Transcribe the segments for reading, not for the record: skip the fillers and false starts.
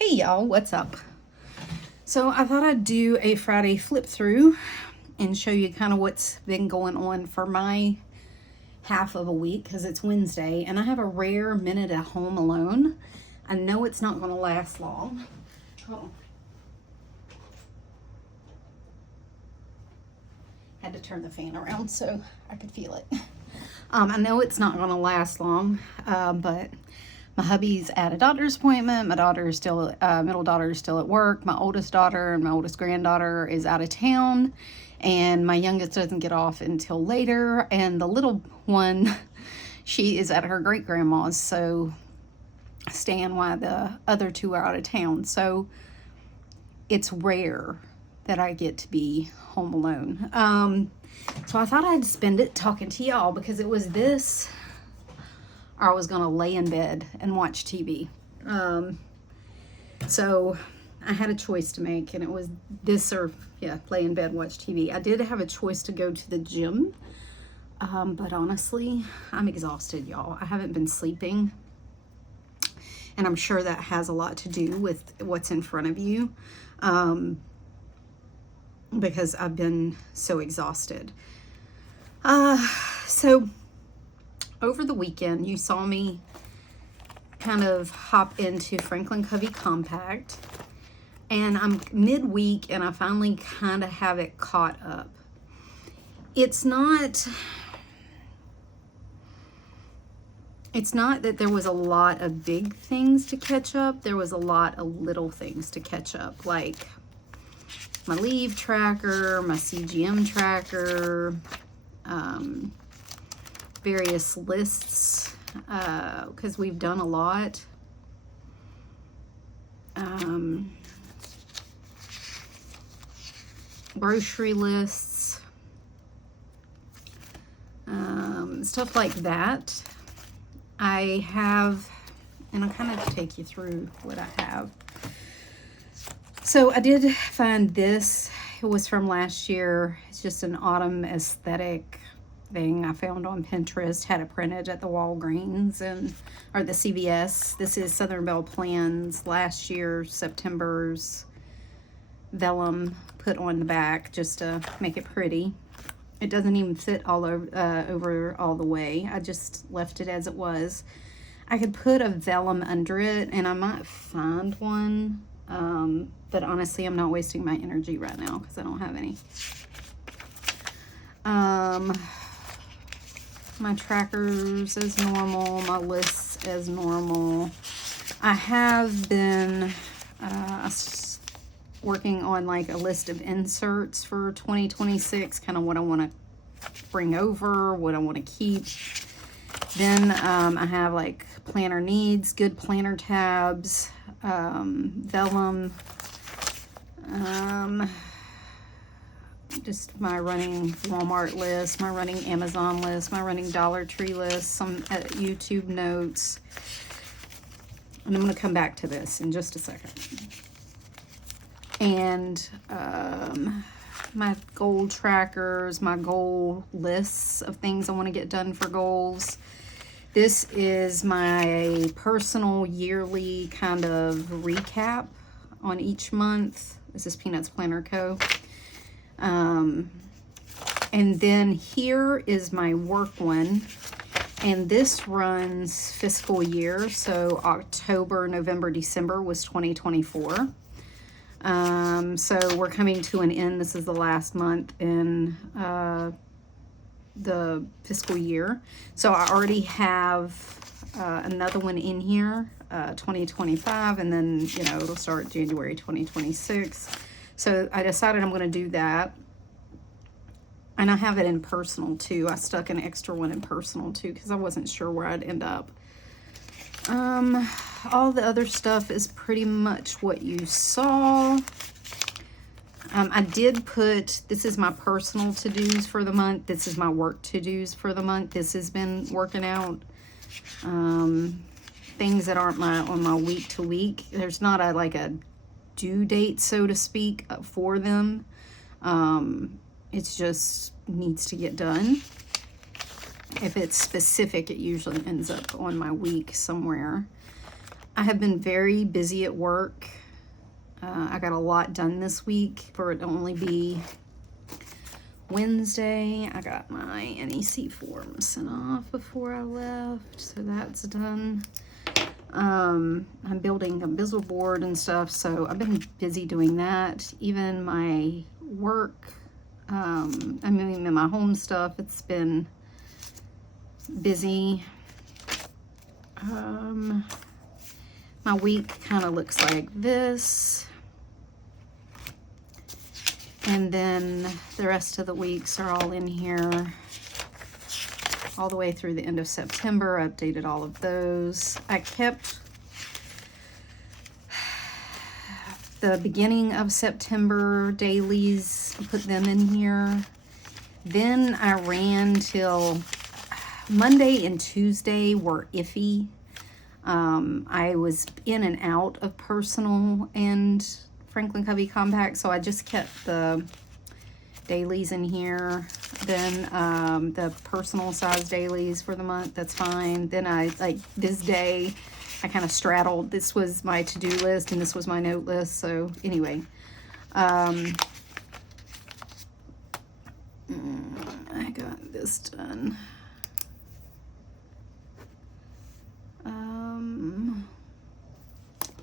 Hey y'all, what's up? So I thought I'd do a Friday flip through and show you kind of what's been going on for my half of a week, because it's Wednesday and I have a rare minute at home alone. I know it's not going to last long. Oh. Had to turn the fan around so I could feel it. I know it's not going to last long, but my hubby's at a doctor's appointment. My daughter is still, middle daughter is still at work. My oldest daughter and my oldest granddaughter is out of town. And my youngest doesn't get off until later. And the little one, she is at her great-grandma's. So staying while the other two are out of town. So it's rare that I get to be home alone. So I thought I'd spend it talking to y'all, because it was this, or I was going to lay in bed and watch TV. So I had a choice to make, and it was this or, lay in bed, watch TV. I did have a choice to go to the gym, but honestly, I'm exhausted, y'all. I haven't been sleeping, and I'm sure that has a lot to do with what's in front of you, because I've been so exhausted. So over the weekend, you saw me kind of hop into Franklin Covey Compact, and I'm midweek and I finally kind of have it caught up. It's not that there was a lot of big things to catch up. There was a lot of little things to catch up, like my leave tracker, my CGM tracker, various lists, because we've done a lot. Grocery lists, stuff like that. I have, and I'll kind of take you through what I have. So I did find this. It was from last year. It's just an autumn aesthetic thing I found on Pinterest. Had it printed at the Walgreens or the CVS. This is Southern Belle Plan's last year September's vellum put on the back just to make it pretty. It doesn't even fit all over all the way. I just left it as it was. I could put a vellum under it, and I might find one. But honestly, I'm not wasting my energy right now because I don't have any. My trackers as normal, my lists as normal. I have been working on like a list of inserts for 2026, kind of what I want to bring over, what I want to keep. Then I have like planner needs, good planner tabs, vellum, just my running Walmart list, my running Amazon list, my running Dollar Tree list, some YouTube notes. And I'm going to come back to this in just a second. And my goal trackers, my goal lists of things I want to get done for goals. This is my personal yearly kind of recap on each month. This is Peanuts Planner Co. And then here is my work one. And this runs fiscal year. So October, November, December was 2024. So we're coming to an end. This is the last month in the fiscal year. So I already have another one in here, 2025, and then, it'll start January 2026. So I decided I'm going to do that. And I have it in personal too. I stuck an extra one in personal too because I wasn't sure where I'd end up. All the other stuff is pretty much what you saw. I did put, this is my personal to-dos for the month. This is my work to-dos for the month. This has been working out. Things that aren't on my week to week. There's not a due date, so to speak, for them. It's just needs to get done. If it's specific, it usually ends up on my week somewhere. I have been very busy at work. I got a lot done this week for it to only be Wednesday. I got my NEC form sent off before I left, so that's done. I'm building a visual board and stuff, so I've been busy doing that. Even my work, I mean, in my home stuff, it's been busy. My week kind of looks like this. And then the rest of the weeks are all in here. All the way through the end of September, I updated all of those. I kept the beginning of September dailies, put them in here. Then I ran till Monday and Tuesday were iffy. I was in and out of personal and Franklin Covey Compact, so I just kept the dailies in here. Then the personal size dailies for the month, that's fine. Then I, like this day, I kind of straddled. This was my to-do list and this was my note list. So anyway, I got this done.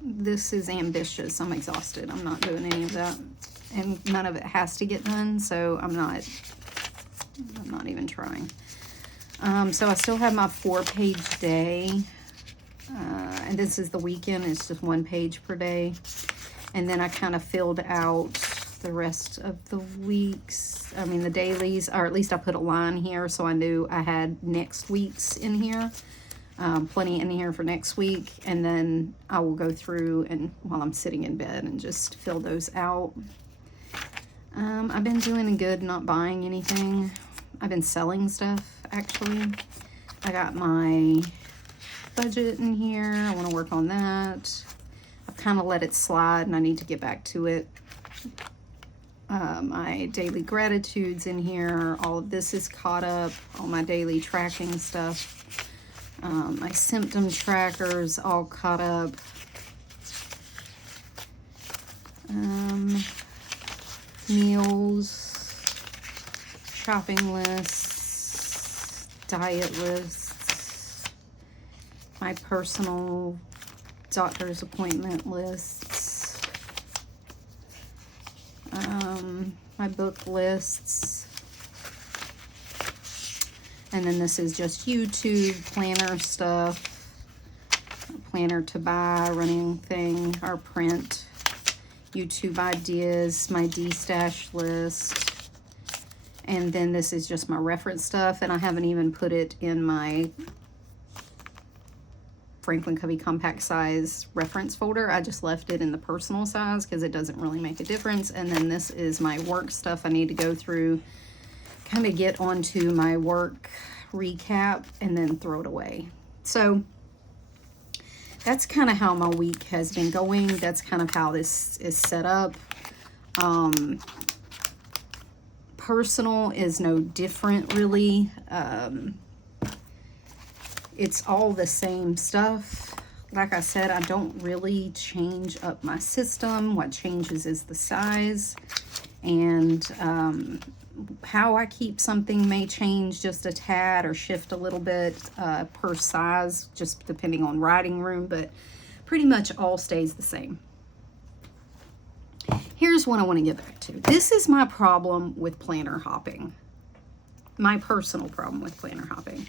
This is ambitious. I'm exhausted. I'm not doing any of that. And none of it has to get done, so I'm not even trying. So I still have my 4-page day. And this is the weekend. It's just 1 page per day. And then I kind of filled out the rest of the weeks. I mean, the dailies, or at least I put a line here so I knew I had next week's in here. Plenty in here for next week. And then I will go through and while I'm sitting in bed and just fill those out. I've been doing good not buying anything. I've been selling stuff, actually. I got my budget in here. I want to work on that. I've kind of let it slide and I need to get back to it. My daily gratitudes in here. All of this is caught up. All my daily tracking stuff. My symptom trackers all caught up. Meals, shopping lists, diet lists, my personal doctor's appointment lists, my book lists, and then this is just YouTube planner stuff, planner to buy, running thing, or print. YouTube ideas, my D-stash list, and then this is just my reference stuff, and I haven't even put it in my Franklin Covey compact size reference folder. I just left it in the personal size because it doesn't really make a difference. And then this is my work stuff I need to go through, kind of get onto my work recap, and then throw it away. So that's kind of how my week has been going. That's kind of how this is set up. Personal is no different, really. It's all the same stuff. Like I said, I don't really change up my system. What changes is the size. And how I keep something may change just a tad or shift a little bit per size, just depending on writing room, but pretty much all stays the same. Here's what I want to get back to. This is my problem with planner hopping. My personal problem with planner hopping.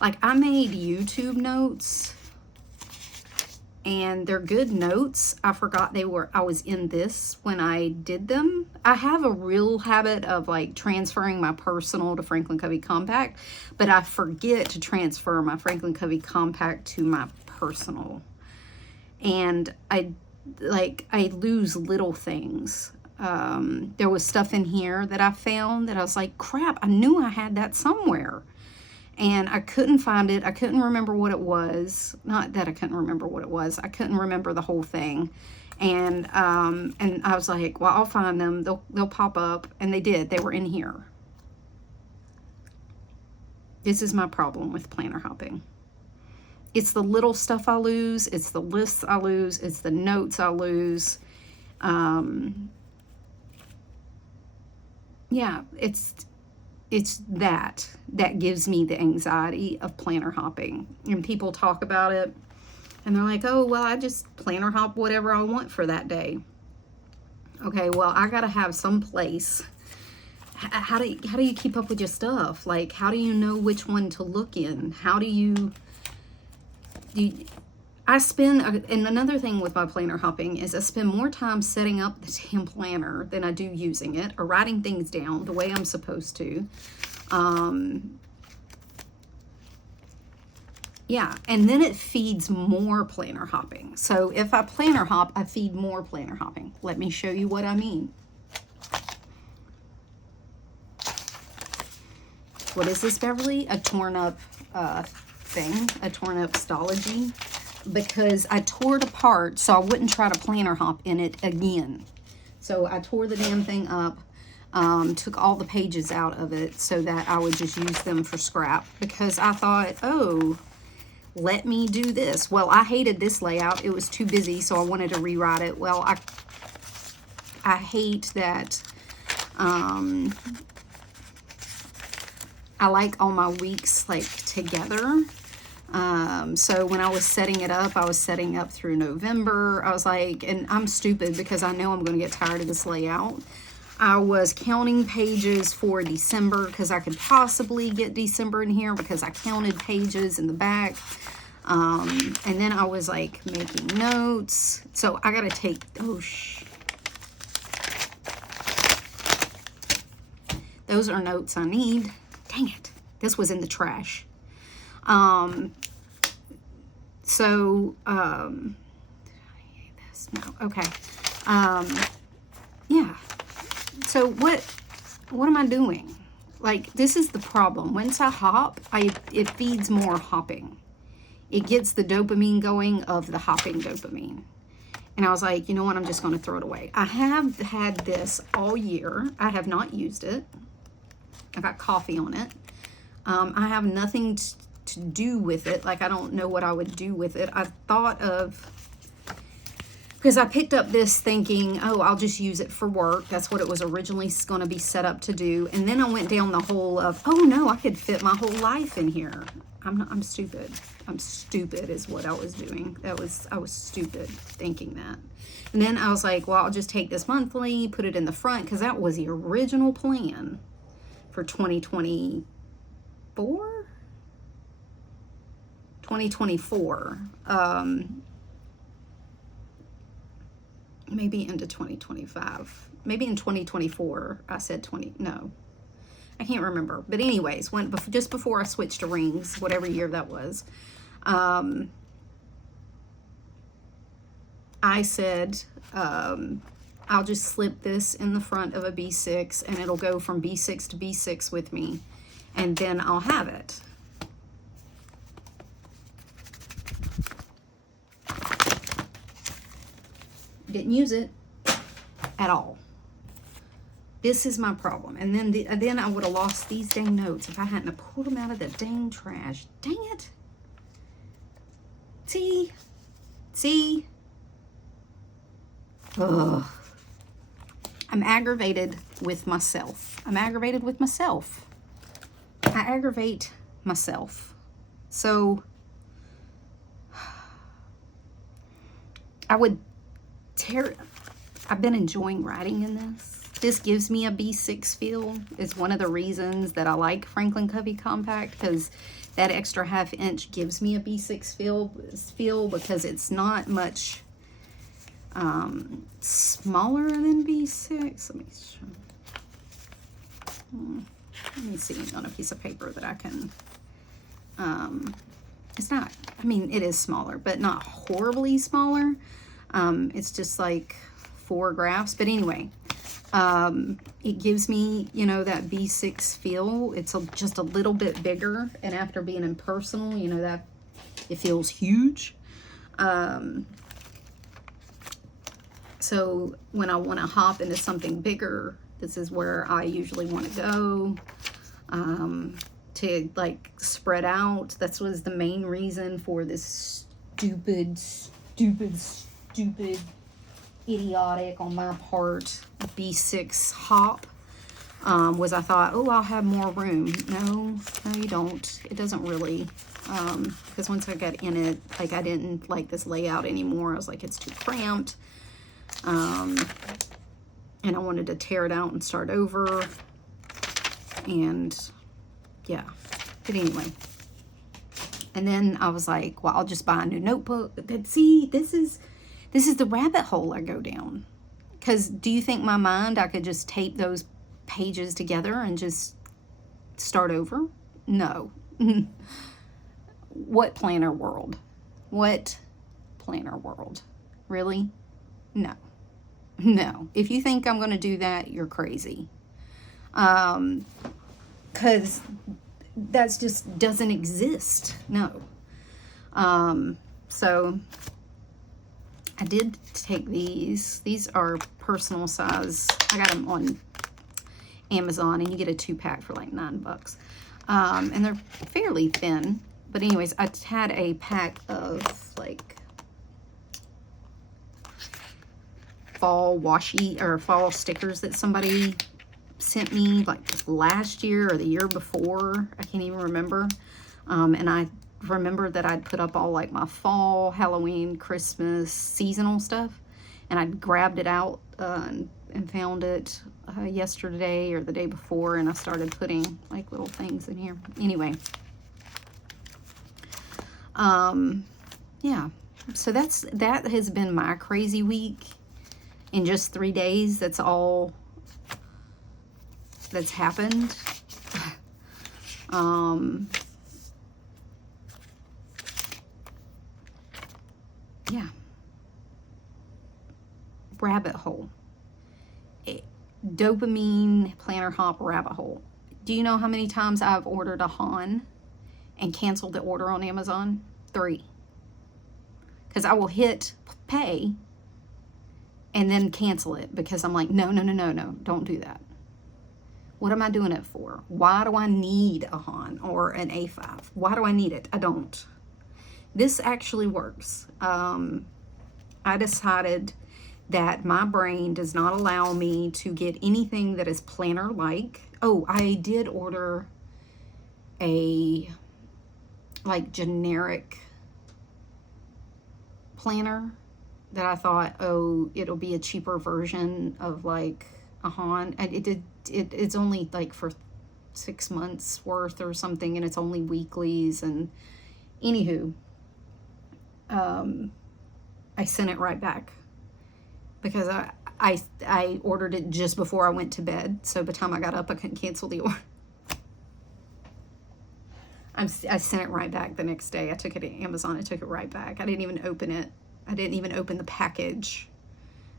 Like, I made YouTube notes and they're good notes. I forgot I was in this when I did them. I have a real habit of like transferring my personal to Franklin Covey Compact, but I forget to transfer my Franklin Covey Compact to my personal. And I lose little things. There was stuff in here that I found that I was like, crap, I knew I had that somewhere. And I couldn't find it. I couldn't remember what it was. Not that I couldn't remember what it was. I couldn't remember the whole thing. And I was like, well, I'll find them. They'll pop up. And they did. They were in here. This is my problem with planner hopping. it's the little stuff I lose. It's the lists I lose. It's the notes I lose. Yeah, it's that gives me the anxiety of planner hopping. And people talk about it and they're like, oh, well, I just planner hop whatever I want for that day. Okay, well, I gotta have some place. How do you keep up with your stuff? Like, how do you know which one to look in? How do you I spend, and another thing with my planner hopping is I spend more time setting up the damn planner than I do using it or writing things down the way I'm supposed to. Yeah, and then it feeds more planner hopping. So if I planner hop, I feed more planner hopping. Let me show you what I mean. What is this, Beverly? A torn up thing, a torn up Stalogy, because I tore it apart so I wouldn't try to planner hop in it again. So I tore the damn thing up, took all the pages out of it so that I would just use them for scrap, because I thought, oh, let me do this. Well, I hated this layout. It was too busy, so I wanted to rewrite it. Well, I hate that I like all my weeks like together. So when I was setting it up, I was setting up through November. I was like, and I'm stupid because I know I'm going to get tired of this layout. I was counting pages for December because I could possibly get December in here because I counted pages in the back. And then I was like making notes. So I got to take, oh, those are notes I need. Dang it. This was in the trash. No, okay. Yeah. So what am I doing? Like, this is the problem. Once I hop, it feeds more hopping. It gets the dopamine going of the hopping dopamine. And I was like, you know what? I'm just going to throw it away. I have had this all year. I have not used it. I got coffee on it. I have nothing to do with it. Like, I don't know what I would do with it. I thought of, because I picked up this thinking, oh, I'll just use it for work. That's what it was originally going to be set up to do. And then I went down the hole of, oh no, I could fit my whole life in here. I'm stupid. I'm stupid is what I was doing. I was stupid thinking that. And then I was like, well, I'll just take this monthly, put it in the front, because that was the original plan for 2024. Maybe into 2025. Maybe in 2024. I said no. I can't remember. But anyways, just before I switched to rings, whatever year that was, I said, I'll just slip this in the front of a B6 and it'll go from B6 to B6 with me, and then I'll have it. Didn't use it at all. This is my problem. And then I would have lost these dang notes if I hadn't have pulled them out of the dang trash. Dang it. See? Ugh. I'm aggravated with myself. I aggravate myself. So I've been enjoying writing in this. This gives me a B6 feel. It's one of the reasons that I like Franklin Covey Compact, because that extra ½ inch gives me a B6 feel because it's not much smaller than B6. Let me see on a piece of paper that I can, it's not, I mean, it is smaller, but not horribly smaller. It's just like 4 graphs, but anyway, it gives me, you know, that B6 feel. It's just a little bit bigger, and after being impersonal, you know, that it feels huge. So when I want to hop into something bigger, this is where I usually want to go. to like spread out. That was the main reason for this stupid, idiotic on my part B6 hop. Was I thought, oh, I'll have more room. No, you don't. It doesn't really. Because once I got in it, like, I didn't like this layout anymore. I was like, it's too cramped. And I wanted to tear it out and start over. And yeah, but anyway. And then I was like, well, I'll just buy a new notebook. But see, this is the rabbit hole I go down. Because do you think my mind, I could just tape those pages together and just start over? No. What planner world? What planner world? Really? No. No. If you think I'm going to do that, you're crazy. Because that's just doesn't exist. No. So I did take these. These are personal size. I got them on Amazon, and you get a 2-pack for like $9. And they're fairly thin. But anyways, I had a pack of like fall washi or fall stickers that somebody sent me like last year or the year before. I can't even remember. And I remember that I'd put up all like my fall, Halloween, Christmas, seasonal stuff. And I grabbed it out and found it yesterday or the day before, and I started putting like little things in here. Anyway, yeah, so that has been my crazy week in just 3 days. That's all that's happened. Yeah. Rabbit hole. Dopamine planner hop rabbit hole. Do you know how many times I've ordered a Han and canceled the order on Amazon? 3. Because I will hit pay and then cancel it because I'm like, no, don't do that. What am I doing it for? Why do I need a Han or an A5? Why do I need it? I don't. This actually works. I decided that my brain does not allow me to get anything that is planner-like. Oh, I did order a like generic planner that I thought, oh, it'll be a cheaper version of like a Han. And it's only like for 6 months worth or something, and it's only weeklies. And anywho, I sent it right back because I ordered it just before I went to bed. So by the time I got up, I couldn't cancel the order. I sent it right back the next day. I took it to Amazon. I took it right back. I didn't even open it. I didn't even open the package.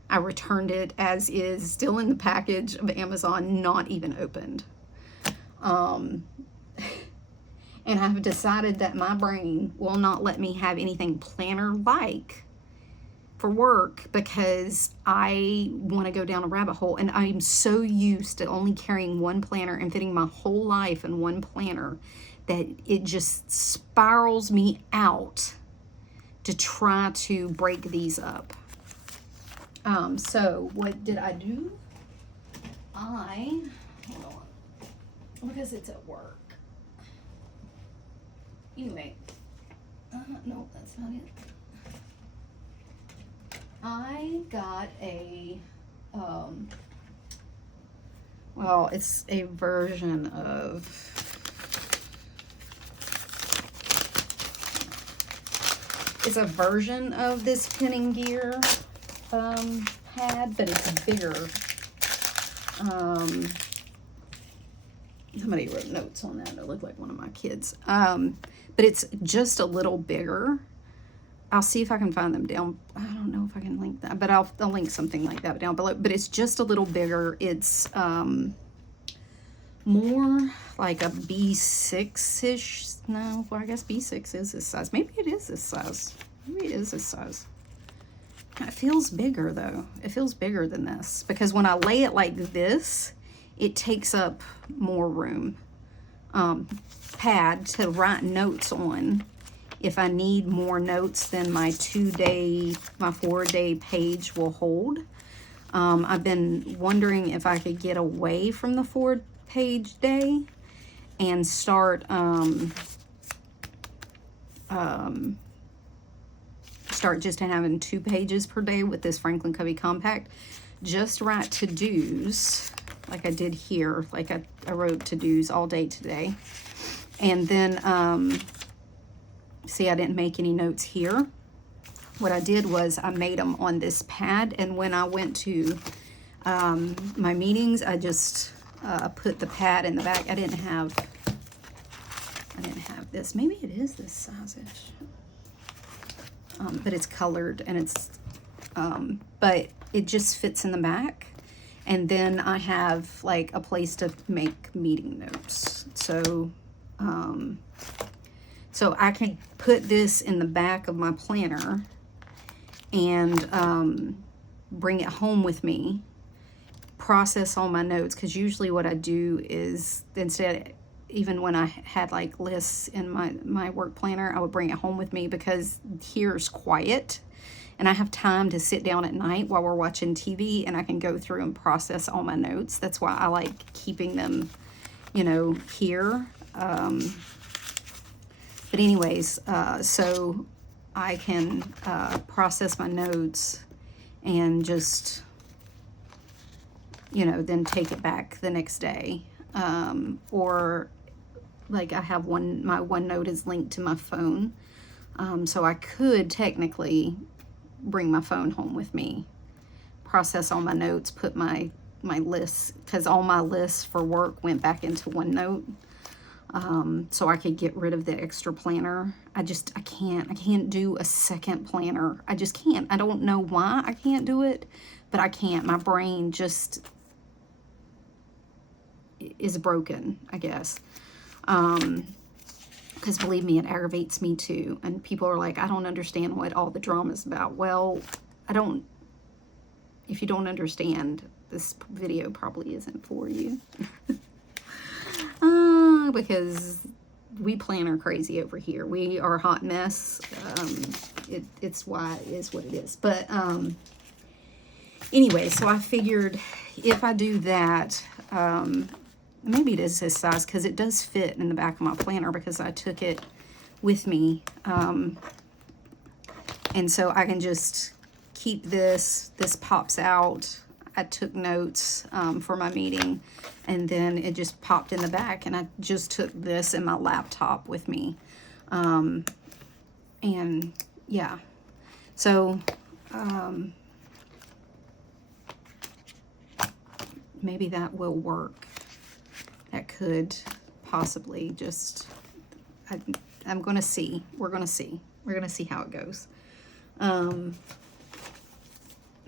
I returned it as is, still in the package of Amazon, not even opened. And I've decided that my brain will not let me have anything planner-like for work because I want to go down a rabbit hole. And I'm so used to only carrying one planner and fitting my whole life in one planner that it just spirals me out to try to break these up. So what did I do? Hold on, because it's at work. Anyway, no, that's not it. I got a, well, it's a version of, it's a version of this pinning gear pad, but it's bigger. Somebody wrote notes on that. It looked like one of my kids. But it's just a little bigger. I'll see if I can find them down. I don't know if I can link that, but I'll link something like that down below. But it's just a little bigger. It's more like a B6-ish. No, well, I guess B6 is this size. Maybe it is this size. Maybe it is this size. It feels bigger, though. It feels bigger than this. Because when I lay it like this, it takes up more room. pad to write notes on if I need more notes than my 4-day page will hold. I've been wondering if I could get away from the 4-page day and start just having 2 pages per day with this Franklin Covey Compact. Just write to-dos like I did here. Like I wrote to-dos all day today. And then, see, I didn't make any notes here. What I did was I made them on this pad, and when I went to my meetings, I just put the pad in the back. I didn't have this. Maybe it is this size-ish. But it's colored, and it's, but it just fits in the back. And then I have like a place to make meeting notes. So, so I can put this in the back of my planner and bring it home with me, process all my notes, because usually what I do is, instead, even when I had like lists in my work planner, I would bring it home with me, because here's quiet and I have time to sit down at night while we're watching TV and I can go through and process all my notes. That's why I like keeping them, you know, here. But anyways, so I can process my notes and just, you know, then take it back the next day. Or like I have my OneNote is linked to my phone. So I could technically bring my phone home with me, process all my notes, put my lists, because all my lists for work went back into OneNote. So I could get rid of the extra planner. I can't do a second planner. I just can't. I don't know why I can't do it, but I can't. My brain just is broken, I guess. Because believe me, it aggravates me too. And people are like, I don't understand what all the drama's about. Well, if you don't understand, this video probably isn't for you. Because we planner crazy over here. We are a hot mess. It's why it is what it is. But anyway, so I figured if I do that, maybe it is this size, because it does fit in the back of my planner because I took it with me. And so I can just keep this. This pops out. I took notes for my meeting, and then it just popped in the back, and I just took this in my laptop with me. And yeah, so maybe that will work. That could possibly just, I'm going to see. We're going to see. We're going to see how it goes.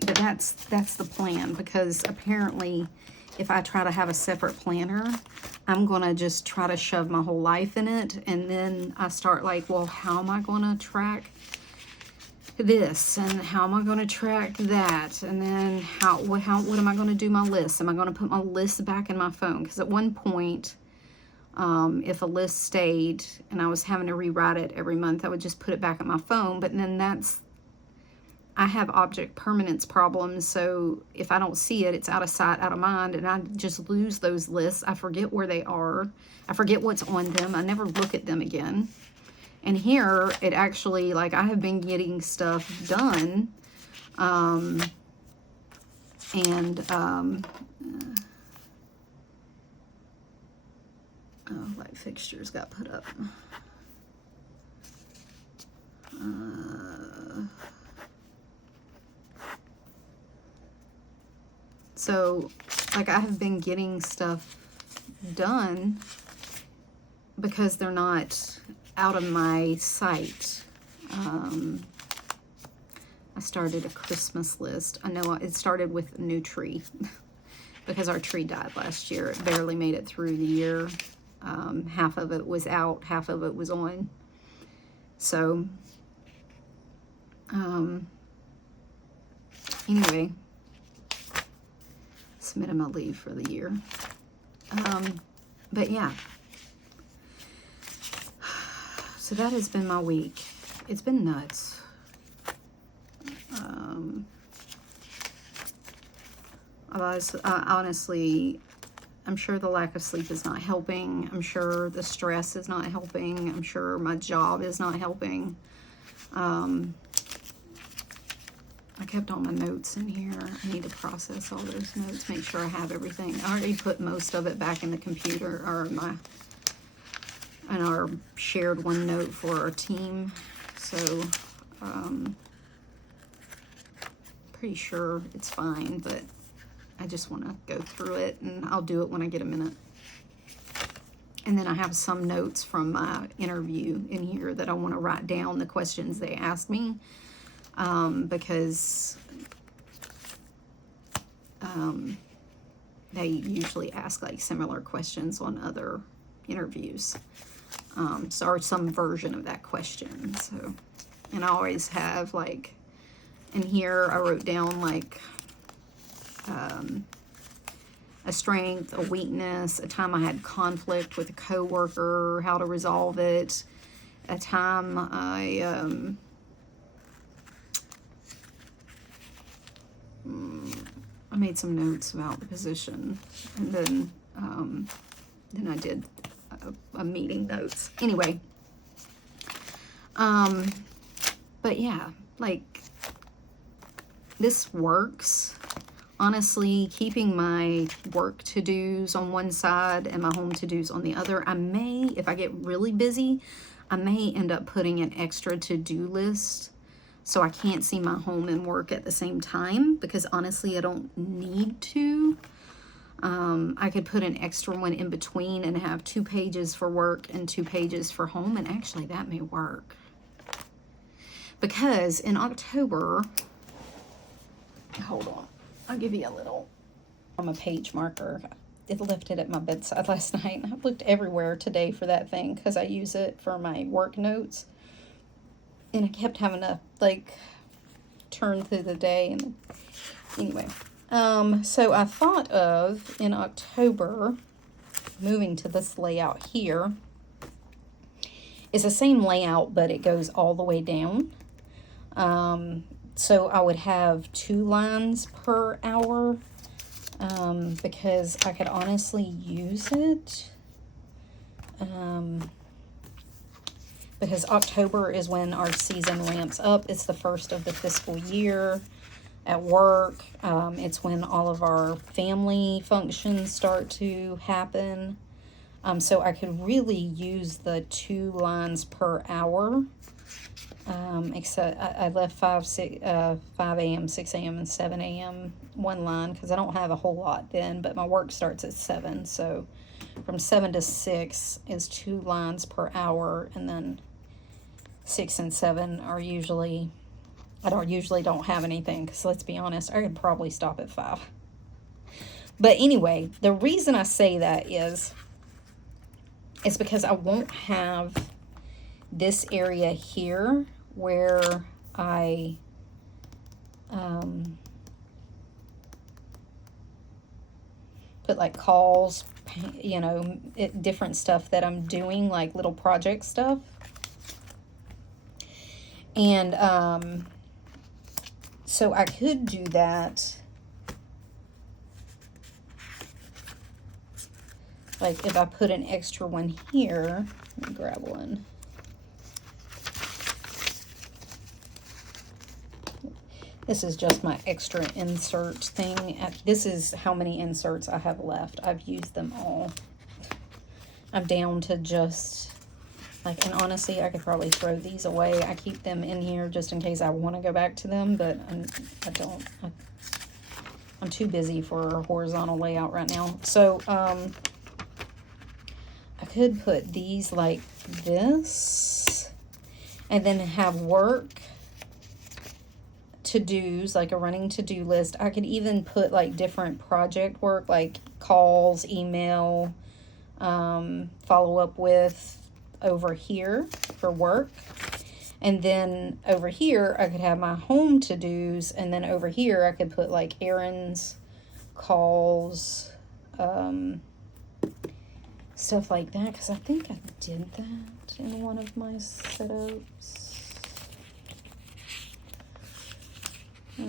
But that's the plan, because apparently if I try to have a separate planner, I'm going to just try to shove my whole life in it. And then I start like, well, how am I going to track this? And how am I going to track that? And then what am I going to do my list? Am I going to put my list back in my phone? Because at one point, if a list stayed and I was having to rewrite it every month, I would just put it back in my phone. But then I have object permanence problems, so if I don't see it, it's out of sight, out of mind, and I just lose those lists. I forget where they are. I forget what's on them. I never look at them again. And here, it actually, like, I have been getting stuff done, light fixtures got put up. So, like, I have been getting stuff done because they're not out of my sight. I started a Christmas list. I know it started with a new tree because our tree died last year. It barely made it through the year. Half of it was out, half of it was on. So, anyway, submitted my leave for the year. But yeah, So that has been my week. It's been nuts. Honestly, I'm sure the lack of sleep is not helping. I'm sure the stress is not helping. I'm sure my job is not helping. I kept all my notes in here. I need to process all those notes, make sure I have everything. I already put most of it back in the computer, or in our shared OneNote for our team. So, pretty sure it's fine, but I just want to go through it, and I'll do it when I get a minute. And then I have some notes from my interview in here that I want to write down the questions they asked me, because they usually ask like similar questions on other interviews, or some version of that question. So, and I always have like, in here I wrote down like a strength, a weakness, a time I had conflict with a coworker, how to resolve it, a time I made some notes about the position, and then I did a meeting notes. Anyway, but yeah, like, this works. Honestly, keeping my work to-dos on one side and my home to-dos on the other. I may, if I get really busy, I may end up putting an extra to-do list so I can't see my home and work at the same time, because honestly, I don't need to. I could put an extra one in between and have 2 pages for work and 2 pages for home, and actually that may work. Because in October, hold on, I'll give you a little, I'm a page marker. It left it at my bedside last night, and I've looked everywhere today for that thing because I use it for my work notes. And I kept having to like turn through the day, and anyway. So I thought of, in October, moving to this layout here. It's the same layout, but it goes all the way down. So I would have 2 lines per hour, because I could honestly use it. Because October is when our season ramps up. It's the first of the fiscal year at work. It's when all of our family functions start to happen. So I could really use the 2 lines per hour. Except I left 5 a.m., 6 a.m., and 7 a.m. one line because I don't have a whole lot then, but my work starts at 7. So from 7 to 6 is 2 lines per hour, and then 6 and 7 are usually, I usually don't have anything, because let's be honest, I could probably stop at 5. But anyway, the reason I say that is because I won't have this area here where I put like calls, you know, different stuff that I'm doing, like little project stuff. And so I could do that, like if I put an extra one here. Let me grab one. This is just my extra insert thing. This is how many inserts I have left. I've used them all. I'm down to just, like, and honestly, I could probably throw these away. I keep them in here just in case I want to go back to them, but I don't. I'm too busy for a horizontal layout right now. So, I could put these like this, and then have work to-dos, like a running to-do list. I could even put like different project work, like calls, email, follow up with over here for work. And then over here, I could have my home to-dos, and then over here, I could put like errands, calls, stuff like that, because I think I did that in one of my setups. I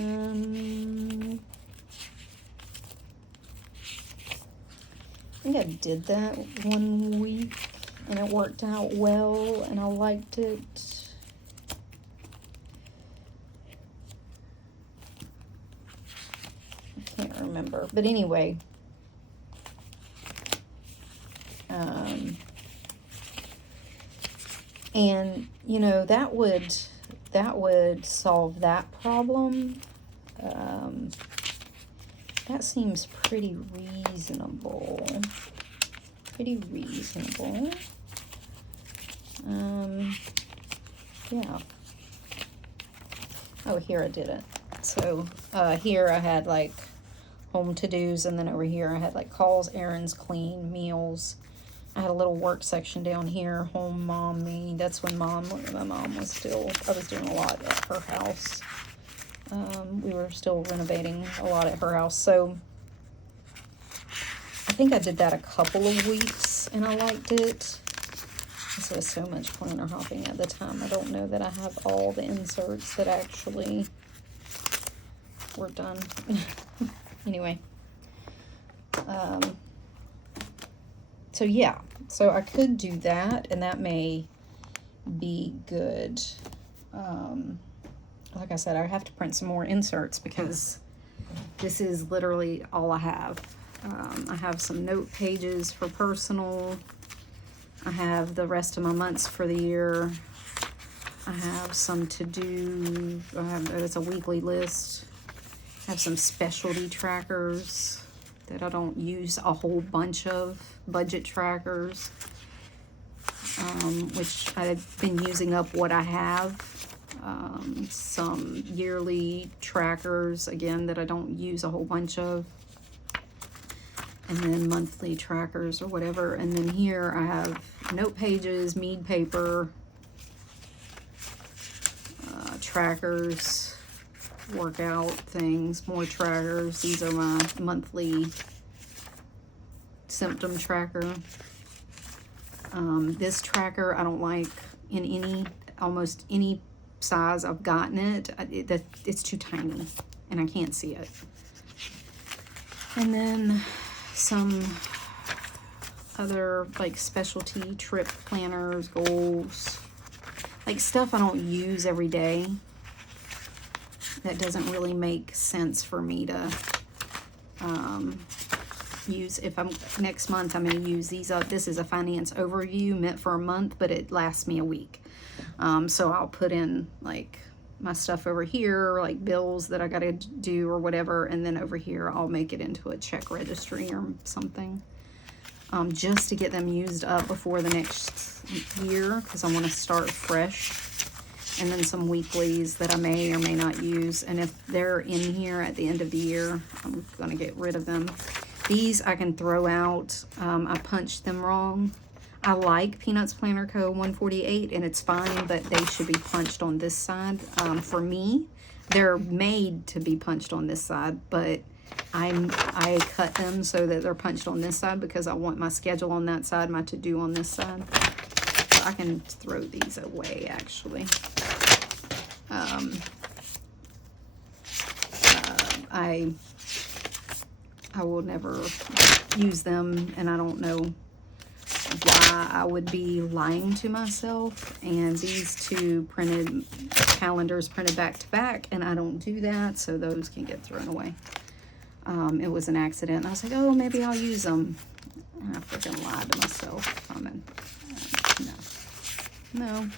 think I did that one week and it worked out well and I liked it. I can't remember, but anyway. And you know, that would solve that problem. That seems pretty reasonable. Yeah. Oh, here I did it. So here I had like home to-dos, and then over here I had like calls, errands, clean, meals. I had a little work section down here, home, mom, me. That's when my mom was still, I was doing a lot at her house. We were still renovating a lot at her house. So I think I did that a couple of weeks and I liked it. This was so much planner hopping at the time. I don't know that I have all the inserts that actually were done. Anyway. So yeah, so I could do that, and that may be good. Like I said, I have to print some more inserts because this is literally all I have. I have some note pages for personal. I have the rest of my months for the year. I have some to do. It's a weekly list. I have some specialty trackers that I don't use a whole bunch of. Budget trackers, which I've been using up what I have. Some yearly trackers, again, that I don't use a whole bunch of. And then monthly trackers or whatever. And then here I have note pages, Mead paper, trackers, workout things, more trackers. These are my monthly symptom tracker. This tracker I don't like in almost any size I've gotten it. It's too tiny and I can't see it. And then some other like specialty trip planners, goals, like stuff I don't use every day. That doesn't really make sense for me to use. If I'm next month, I'm going to use these up. This is a finance overview meant for a month, but it lasts me a week. So I'll put in like my stuff over here, like bills that I got to do or whatever, and then over here I'll make it into a check registry or something, just to get them used up before the next year, because I want to start fresh. And then some weeklies that I may or may not use, and if they're in here at the end of the year, I'm going to get rid of them. These I can throw out. I punched them wrong. I like Peanuts Planner Co. 148, and it's fine, but they should be punched on this side. For me, they're made to be punched on this side, but I cut them so that they're punched on this side because I want my schedule on that side, my to-do on this side. So I can throw these away, actually. I will never use them, and I don't know why I would be lying to myself. And these two printed calendars printed back to back, and I don't do that, so those can get thrown away. It was an accident. I was like, oh, maybe I'll use them. And I freaking lied to myself. No.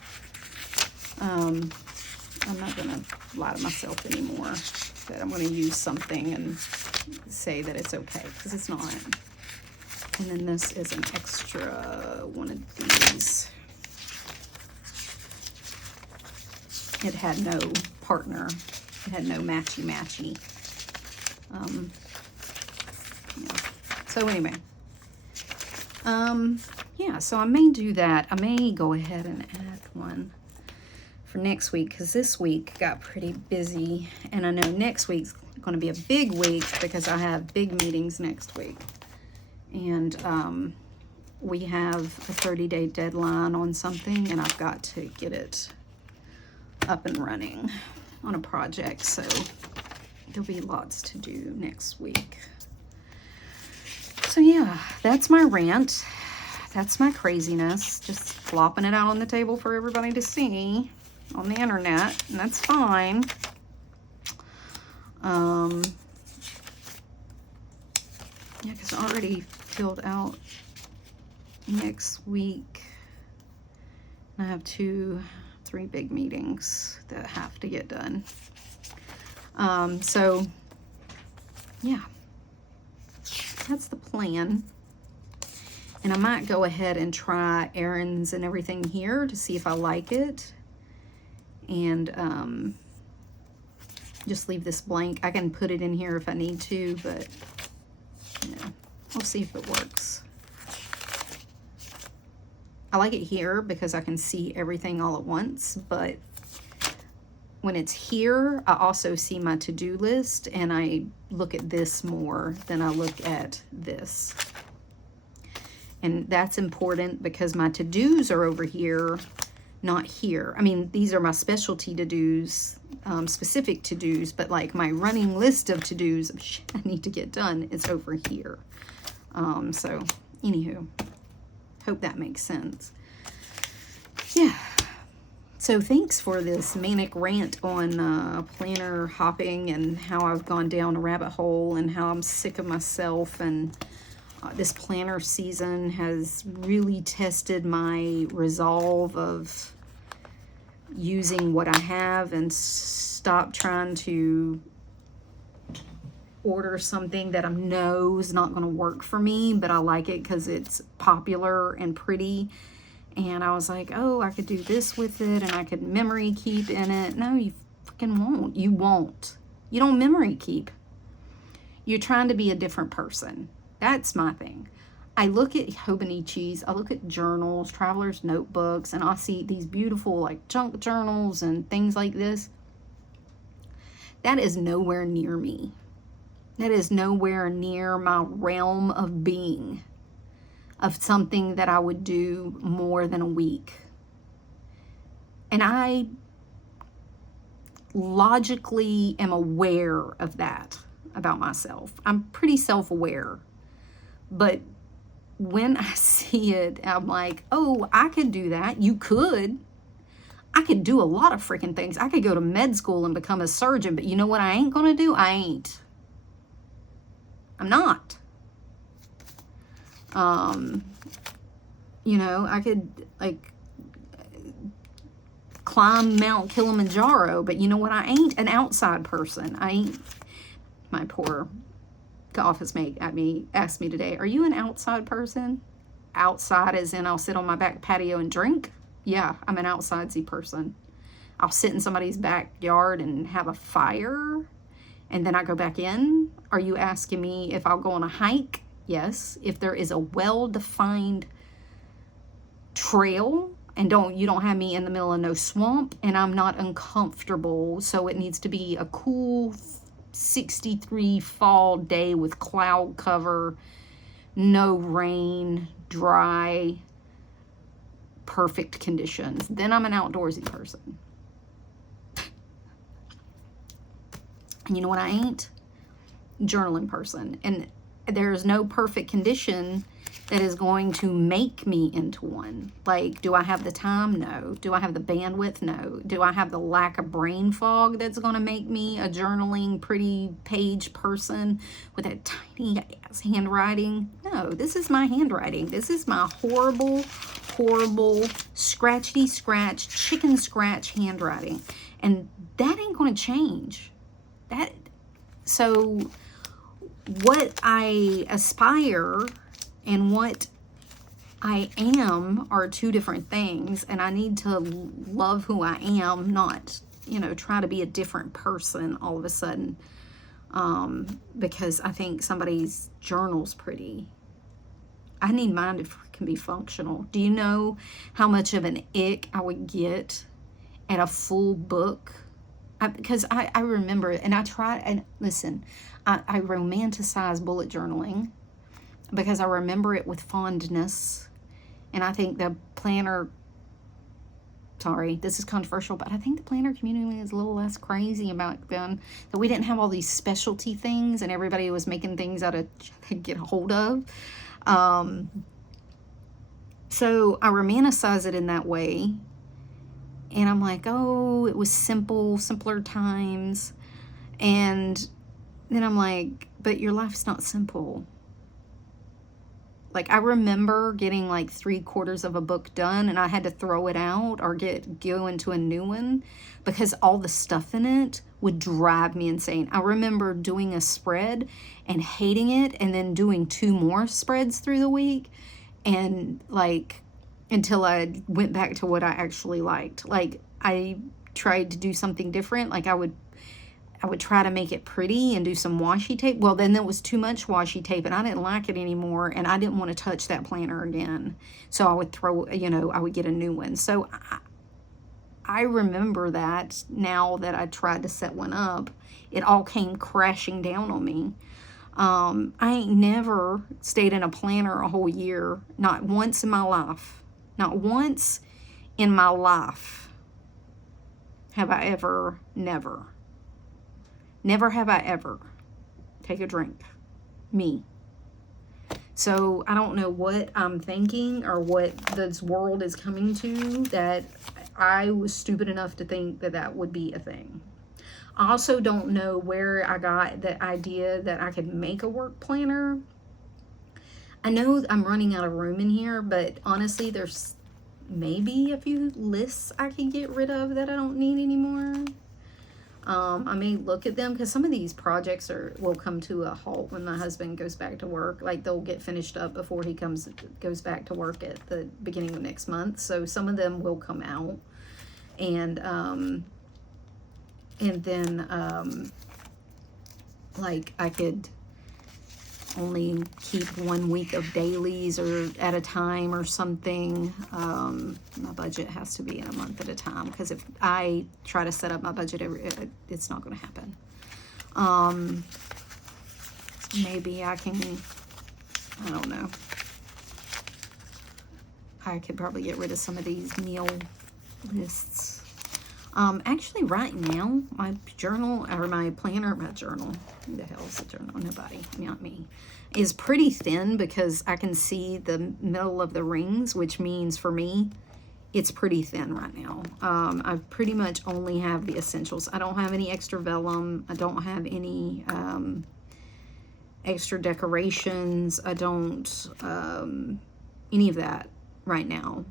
I'm not gonna lie to myself anymore that I'm gonna use something and say that it's okay, because it's not. And then this is an extra one of these. It had no partner. It had no matchy-matchy. Yeah. So anyway. Yeah, so I may do that. I may go ahead and add one for next week, because this week got pretty busy, and I know next week's going to be a big week because I have big meetings next week. And we have a 30-day deadline on something, and I've got to get it up and running on a project, so there'll be lots to do next week. So yeah, that's my rant. That's my craziness, just flopping it out on the table for everybody to see on the internet, and that's fine. Yeah, because I already filled out next week. I have 3 big meetings that have to get done. So yeah, that's the plan. And I might go ahead and try errands and everything here to see if I like it. And just leave this blank. I can put it in here if I need to, but yeah, we'll see if it works. I like it here because I can see everything all at once, but when it's here, I also see my to-do list, and I look at this more than I look at this. And that's important because my to-dos are over here, not here. I mean, these are my specialty to-dos, specific to-dos, but like my running list of to-dos of shit I need to get done is over here. So, anywho, hope that makes sense. Yeah. So thanks for this manic rant on planner hopping and how I've gone down a rabbit hole and how I'm sick of myself, and this planner season has really tested my resolve of using what I have and stop trying to order something that I know is not going to work for me, but I like it because it's popular and pretty. And I was like, oh, I could do this with it, and I could memory keep in it. No, you freaking won't. You won't. You don't memory keep. You're trying to be a different person. That's my thing. I look at Hobonichis, I look at journals, traveler's notebooks, and I see these beautiful like junk journals and things like this. That is nowhere near me. That is nowhere near my realm of being, of something that I would do more than a week. And I logically am aware of that about myself. I'm pretty self-aware. But when I see it, I'm like, oh, I could do that. You could. I could do a lot of freaking things. I could go to med school and become a surgeon, but you know what I ain't gonna do? I ain't. I'm not. You know, I could like climb Mount Kilimanjaro, but you know what? I ain't an outside person. I ain't. My poor office mate asked me today, are you an outside person? Outside as in I'll sit on my back patio and drink? Yeah, I'm an outsidesy person. I'll sit in somebody's backyard and have a fire, and then I go back in. Are you asking me if I'll go on a hike? Yes, if there is a well-defined trail, and you don't have me in the middle of no swamp, and I'm not uncomfortable, so it needs to be a cool 63 fall day with cloud cover, no rain, dry, perfect conditions. Then I'm an outdoorsy person. And you know what I ain't? Journaling person. And there's no perfect condition that is going to make me into one. Like, do I have the time? No. Do I have the bandwidth? No. Do I have the lack of brain fog that's going to make me a journaling, pretty page person with that tiny ass handwriting? No, this is my handwriting. This is my horrible, horrible, scratchety scratch, chicken scratch handwriting. And that ain't going to change. So what I aspire and what I am are two different things, and I need to love who I am, not, you know, try to be a different person all of a sudden because I think somebody's journal's pretty. I need mine to can be functional. Do you know how much of an ick I would get at a full book? Because I remember, and I try, and listen, I romanticize bullet journaling because I remember it with fondness, And I think the planner, sorry, this is controversial, but I think the planner community is a little less crazy about then. That we didn't have all these specialty things and everybody was making things out of they could get a hold of. So I romanticize it in that way. And I'm like, oh, it was simple, simpler times. And then I'm like, but your life's not simple. Like, I remember getting like 3/4 of a book done and I had to throw it out or go into a new one because all the stuff in it would drive me insane. I remember doing a spread and hating it and then doing 2 more spreads through the week and like until I went back to what I actually liked. Like, I tried to do something different. Like, I would try to make it pretty and do some washi tape. Well, then there was too much washi tape and I didn't like it anymore and I didn't want to touch that planner again. So I would throw, I would get a new one. So I remember that now that I tried to set one up, it all came crashing down on me. I ain't never stayed in a planner a whole year. Not once in my life. Not once in my life have I ever, never have I ever. Take a drink. Me. So I don't know what I'm thinking or what this world is coming to that I was stupid enough to think that that would be a thing. I also don't know where I got the idea that I could make a work planner. I know I'm running out of room in here, but honestly, there's maybe a few lists I can get rid of that I don't need anymore. I may look at them because some of these projects will come to a halt when my husband goes back to work. Like, they'll get finished up before he goes back to work at the beginning of next month. So some of them will come out, and then like I could only keep 1 week of dailies or at a time or something. My budget has to be in a month at a time because if I try to set up my budget it's not going to happen. Maybe I can, I don't know. I could probably get rid of some of these meal lists. Actually, right now, my journal, or my planner, my journal, who the hell is a journal? Nobody, not me, is pretty thin because I can see the middle of the rings, which means for me, it's pretty thin right now. I pretty much only have the essentials. I don't have any extra vellum. I don't have any extra decorations. I don't, any of that right now.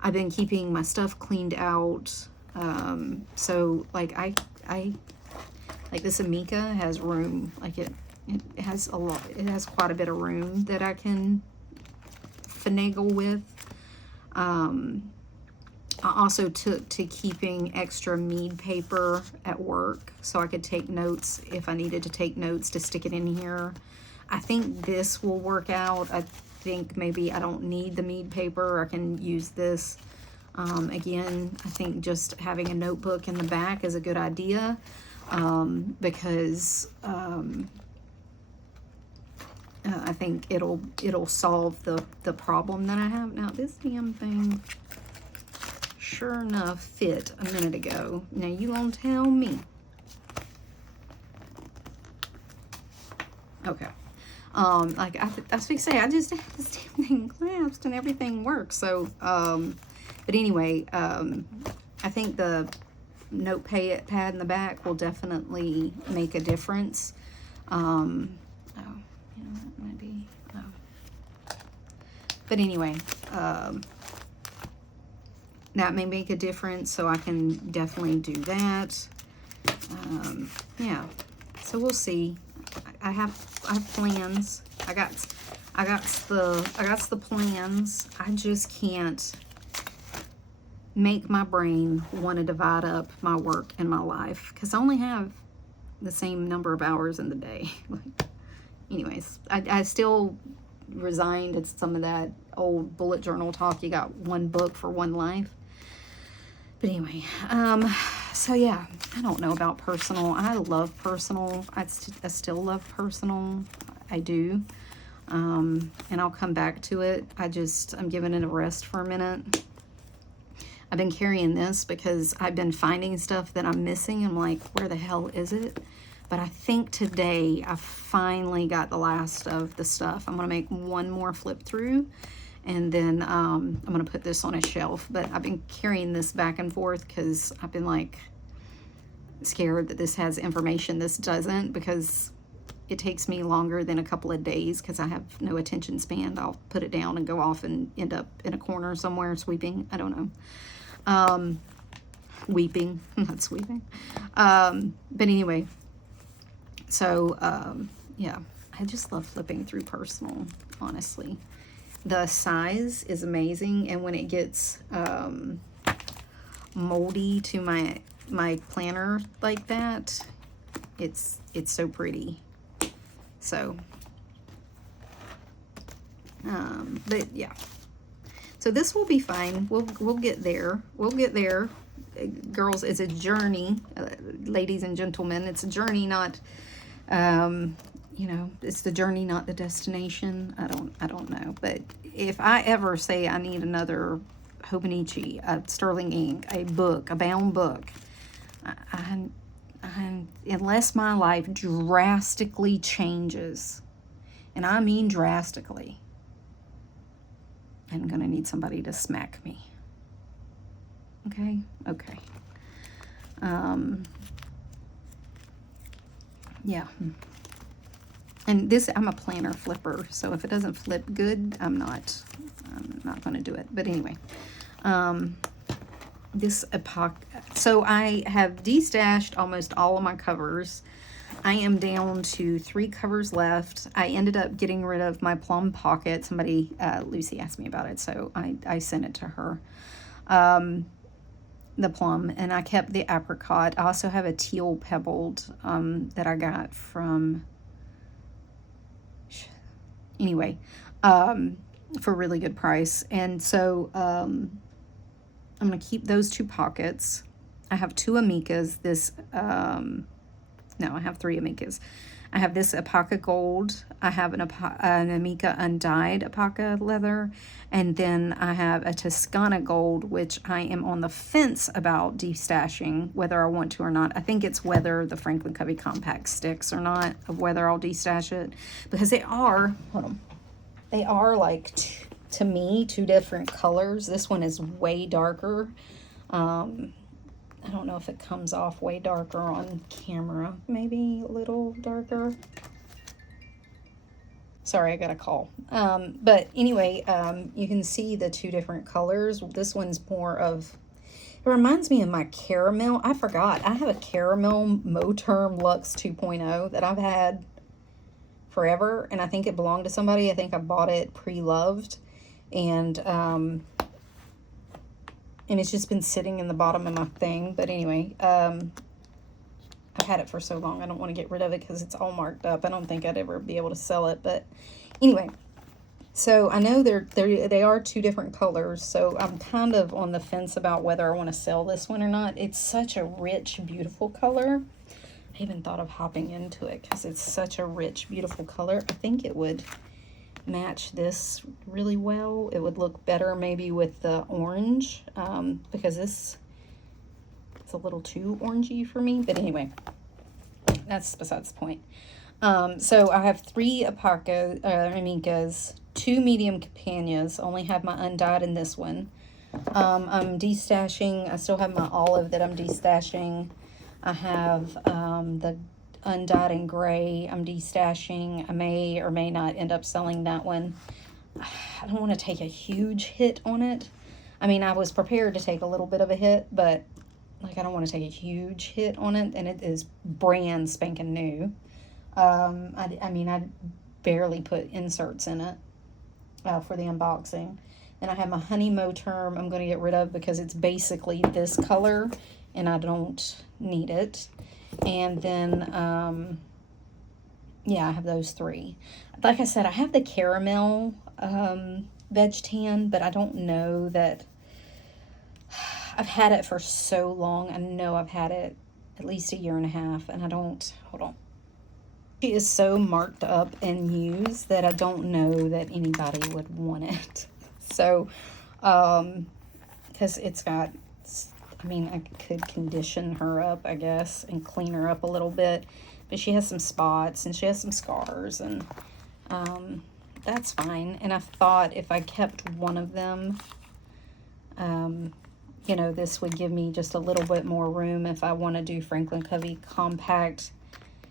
I've been keeping my stuff cleaned out. So like I like this Amica has room, like it has a lot, it has quite a bit of room that I can finagle with. I also took to keeping extra mead paper at work so I could take notes if I needed to take notes to stick it in here. I think this will work out. I think maybe I don't need the mead paper. I can use this. Again, I think just having a notebook in the back is a good idea, because I think it'll solve the problem that I have. Now, this damn thing sure enough fit a minute ago. Now, you gonna tell me. Okay. Like I was going to say, I just had this damn thing clasped and everything works. So, but anyway, I think the notepad in the back will definitely make a difference. Oh, you know, that might be, oh. But anyway, that may make a difference, so I can definitely do that. Yeah, so we'll see. I have plans. I got the plans. I just can't make my brain want to divide up my work and my life because I only have the same number of hours in the day. Anyways, I still resigned at some of that old bullet journal talk. You got one book for one life. But anyway, so yeah, I don't know about personal. I love personal. I still love personal. I do. and I'll come back to it. I'm giving it a rest for a minute. I've been carrying this because I've been finding stuff that I'm missing. I'm like, where the hell is it? But I think today I finally got the last of the stuff. I'm going to make one more flip through, and then I'm going to put this on a shelf. But I've been carrying this back and forth because I've been like scared that this has information this doesn't, because it takes me longer than a couple of days because I have no attention span. I'll put it down and go off and end up in a corner somewhere sweeping. I don't know. Weeping, not sweeping. But anyway, so yeah, I just love flipping through personal, honestly. The size is amazing, and when it gets moldy to my planner like that, it's so pretty. So but yeah, so this will be fine. We'll get there. We'll get there, girls. It's a journey, ladies and gentlemen. It's a journey, not you know, it's the journey, not the destination. I don't know, but if I ever say I need another Hobonichi, a sterling ink, a book, a bound book, unless my life drastically changes, and I mean drastically, I'm gonna need somebody to smack me. Okay. Yeah. And this, I'm a planner flipper, so if it doesn't flip good, I'm not gonna do it. But anyway, this epoch. So I have destashed almost all of my covers. I am down to 3 covers left. I ended up getting rid of my plum pocket. Somebody, Lucy asked me about it, so I sent it to her. The plum, and I kept the apricot. I also have a teal pebbled that I got from, anyway, for a really good price. And so I'm going to keep those 2 pockets. I have 2 amicas. No, I have 3 amicas. I have this Apaca Gold. I have an Amica Undyed Apaca Leather. And then I have a Toscana Gold, which I am on the fence about destashing, whether I want to or not. I think it's whether the Franklin Covey Compact sticks or not, of whether I'll destash it. Because they are, hold on, they are like, to me, 2 different colors. This one is way darker. I don't know if it comes off way darker on camera. Maybe a little darker. Sorry, I got a call. But anyway, you can see the 2 different colors. This one's more of, it reminds me of my caramel. I forgot. I have a caramel Moterm Luxe 2.0 that I've had forever. And I think it belonged to somebody. I think I bought it pre-loved. And it's just been sitting in the bottom of my thing. But anyway, I've had it for so long, I don't want to get rid of it because it's all marked up. I don't think I'd ever be able to sell it. But anyway, so I know they are 2 different colors. So I'm kind of on the fence about whether I want to sell this one or not. It's such a rich, beautiful color. I even thought of hopping into it because it's such a rich, beautiful color. I think it would match this really well. It would look better maybe with the orange, because this is a little too orangey for me. But anyway, that's besides the point. So I have 3 amicas, 2 medium campagnas. Only have my undyed in this one. I'm destashing. I still have my olive that I'm destashing. I have the undyed in gray. I'm destashing. I may or may not end up selling that one. I don't want to take a huge hit on it. I mean, I was prepared to take a little bit of a hit, but like, I don't want to take a huge hit on it, and it is brand spanking new. I mean, I barely put inserts in it for the unboxing. And I have my Honey Moterm I'm going to get rid of because it's basically this color, and I don't need it. And then, yeah, I have those 3. Like I said, I have the caramel veg tan, but I don't know that I've had it for so long. I know I've had it at least a year and a half, and I don't, hold on. She is so marked up and used that I don't know that anybody would want it. So, because it's got, I mean, I could condition her up, I guess, and clean her up a little bit. But she has some spots and she has some scars, and that's fine. And I thought if I kept one of them, you know, this would give me just a little bit more room if I want to do Franklin Covey Compact.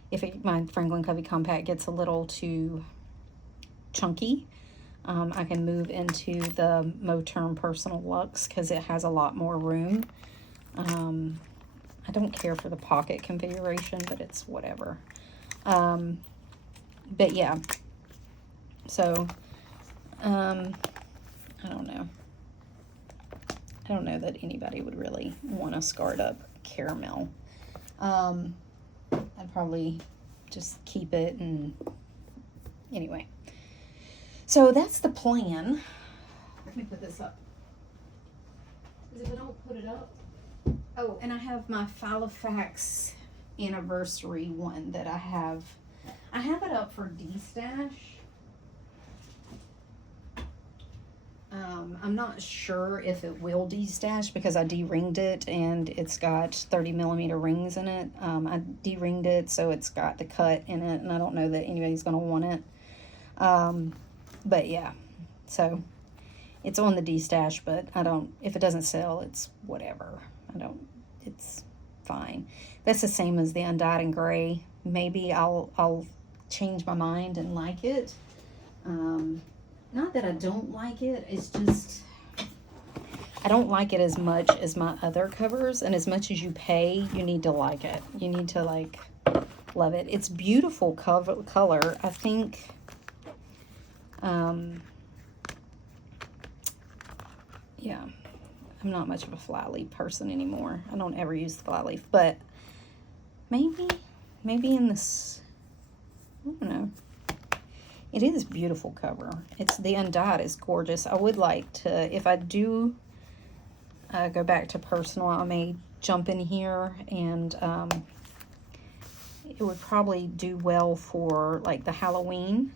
If my Franklin Covey Compact gets a little too chunky, I can move into the Moterm Personal Luxe because it has a lot more room. I don't care for the pocket configuration, but it's whatever. But yeah, so I don't know. I don't know that anybody would really want a scarred up caramel. I'd probably just keep it, and anyway. So that's the plan. Let me put this up. Because if I don't put it up... Oh, and I have my Filofax anniversary one that I have. I have it up for Destash. I'm not sure if it will destash because I de-ringed it and it's got 30mm rings in it. I de-ringed it, so it's got the cut in it, and I don't know that anybody's going to want it. But yeah, so it's on the destash, but I don't, if it doesn't sell, it's whatever. It's fine. That's the same as the undyed in gray. Maybe I'll change my mind and like it. Not that I don't like it, it's just, I don't like it as much as my other covers, and as much as you pay, you need to like it. You need to, like, love it. It's beautiful color. I think, yeah, I'm not much of a flyleaf person anymore. I don't ever use the flyleaf, but maybe in this, I don't know. It is beautiful cover. It's the undyed is gorgeous. I would like to, if I do go back to personal, I may jump in here, and it would probably do well for like the Halloween,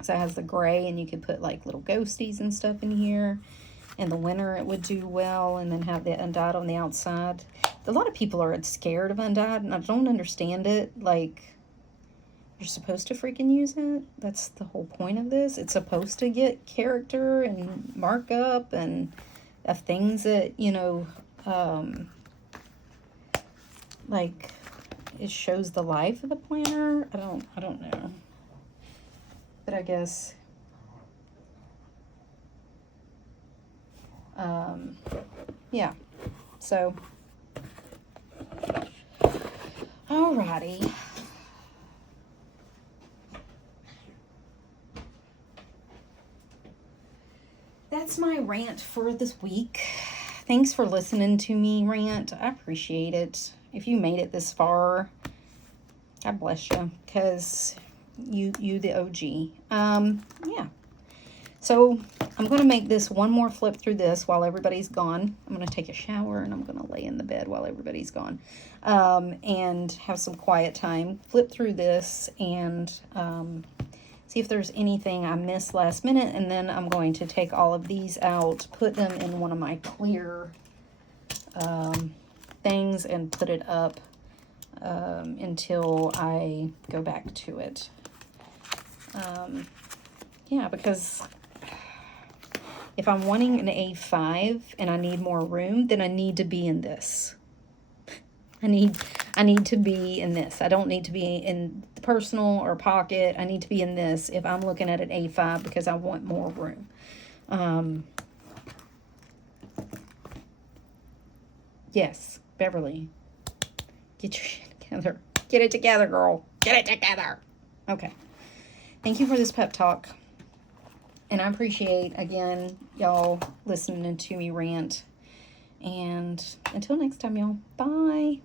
So it has the gray, and you could put like little ghosties and stuff in here. In the winter, it would do well, and then have the undyed on the outside. A lot of people are scared of undyed, and I don't understand it. Like, you're supposed to freaking use it. That's the whole point of this. It's supposed to get character and markup and of things that, you know, like, it shows the life of the planner. I don't know. But I guess, yeah. So, alrighty. That's my rant for this week. Thanks for listening to me rant. I appreciate it. If you made it this far, God bless you, because you the OG. Yeah. So I'm going to make this one more flip through this while everybody's gone. I'm going to take a shower, and I'm going to lay in the bed while everybody's gone, and have some quiet time. Flip through this and see if there's anything I missed last minute, and then I'm going to take all of these out, put them in one of my clear things, and put it up until I go back to it. Yeah, because if I'm wanting an A5 and I need more room, then I need to be in this. I need to be in this. I don't need to be in the personal or pocket. I need to be in this if I'm looking at an A5 because I want more room. Yes, Beverly, get your shit together. Get it together, girl. Get it together. Okay. Thank you for this pep talk. And I appreciate, again, y'all listening to me rant. And until next time, y'all. Bye.